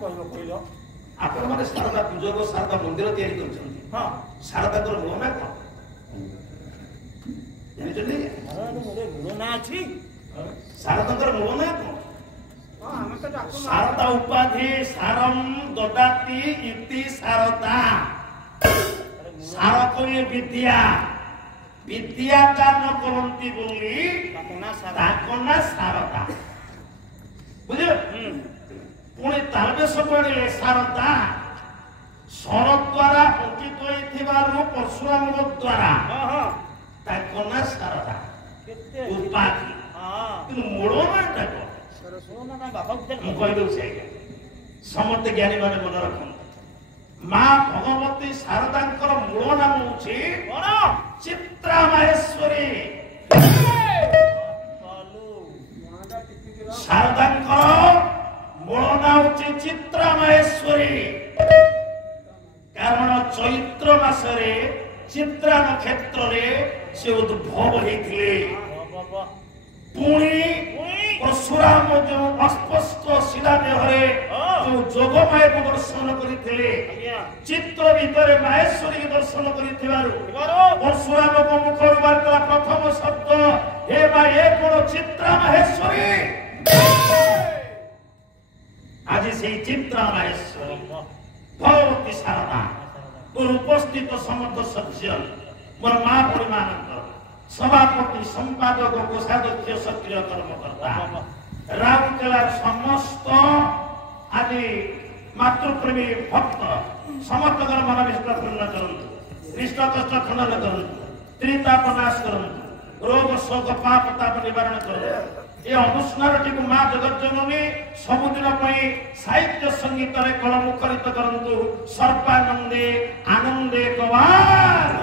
କହିବ କହିଲ ଆପଣମାନେ ଶାରଦା ପୂଜକ ଶାରଦା ମନ୍ଦିର ତିଆରି କରିଛନ୍ତି। ହଁ ଶାରଦାଙ୍କର ମୂଳ ନା କଣ ଜାଣିଛନ୍ତି? ମୂଳ ନାଁ ଅଛି ଶାରଦାଙ୍କର ମୂଳ ନା କଣ? ଆମେ ତ ଶାରଦା ଉପାଧି ସାରମ୍ ଦଦାତି ଇତି ଶାରଦା। ସାର କହିଲେ ବିଦ୍ୟା, ବିଦ୍ୟା ଦାନ କରନ୍ତି ବୋଲି ତାଙ୍କ ନା ଶାରଦା। ବୁଝିଲେ? ପୁଣି ତାଲବେଶ ପଡ଼ିଲେ ଶାରଦା ସ୍ୱର ଦ୍ୱାରା ଅଙ୍କିତ ହୋଇଥିବାରୁ ପରଶୁରାମଙ୍କ ଦ୍ୱାରା ତାଙ୍କ ନା ଶାରଦା ଉପାଧି। କିନ୍ତୁ ମୂଳ ନାଁଟା କଣ ମୁଁ କହିଦେଉଛି ଆଜ୍ଞା, ସମସ୍ତେ ଜ୍ଞାନୀ ମାନେ ମନେ ରଖନ୍ତୁ। ମା ଭଗବତୀ ଶାରଦାଙ୍କର ମୂଳ ନାମ ହଉଛି ଚିତ୍ରା ମାହେଶ୍ୱରୀ। ଶାରଦାଙ୍କର ମୂଳ ନାଁ ହଉଛି ଚିତ୍ରା ମାହେଶ୍ୱରୀ। କାରଣ ଚୈତ୍ର ମାସରେ ଚିତ୍ରା ନକ୍ଷତ୍ରରେ ସେ ଉଦ୍ଭବ ହେଇଥିଲେ। ପୁଣି ପରଶୁରାମ ଯୋଉ ଅସ୍ପଷ୍ଟ ଶିଳା ଦେହରେ ଯୋଉ ଯୋଗମାୟାକୁ ଦର୍ଶନ କରିଥିଲେ, ଚିତ୍ର ଭିତରେ ମାହେଶ୍ୱରୀକୁ ଦର୍ଶନ କରିଥିବାରୁ ପରଶୁରାମଙ୍କ ମୁଖରୁ ବାହାରିଥିଲା ପ୍ରଥମ ଶବ୍ଦ, ହେ ମା ଏ କଣ ଚିତ୍ରା ମାହେଶ୍ୱରୀ। ଆଜି ସେଇ ଚିତ୍ରା ମାହେଶ୍ୱରୀ ଭଗବତୀ ଶାରଦା ଉପସ୍ଥିତ ସମସ୍ତ ସଜ୍ଜନ ମୋର ମା ପରିମାନଙ୍କର ସଭାପତି ସମ୍ପାଦକ କୋଷାଧ୍ୟକ୍ଷ ସକ୍ରିୟ କର୍ମକର୍ତ୍ତା ରାଉରକେଲାର ସମସ୍ତ ଆଜି ମାତୃପ୍ରେମୀ ଭକ୍ତ ସମସ୍ତଙ୍କର ମନୋନିଷ୍ଠ ପୂର୍ଣ୍ଣ କରନ୍ତୁ, ନିଷ୍ଠ କଷ୍ଟ ଖଣ୍ଡନ କରନ୍ତୁ, ତ୍ରିତାପ ନାଶ କରନ୍ତୁ, ରୋଗ ଶୋକ ପାପ ତାପ ନିବାରଣ କରନ୍ତୁ। ଏ ଅନୁଷ୍ଠାନଟିକୁ ମା ଜଗଜ୍ଜନନୀ ସବୁଦିନ ପାଇଁ ସାହିତ୍ୟ ସଙ୍ଗୀତରେ କଳ ମୁଖରିତ କରନ୍ତୁ। ସର୍ବାନନ୍ଦେ ଆନନ୍ଦେ କବାର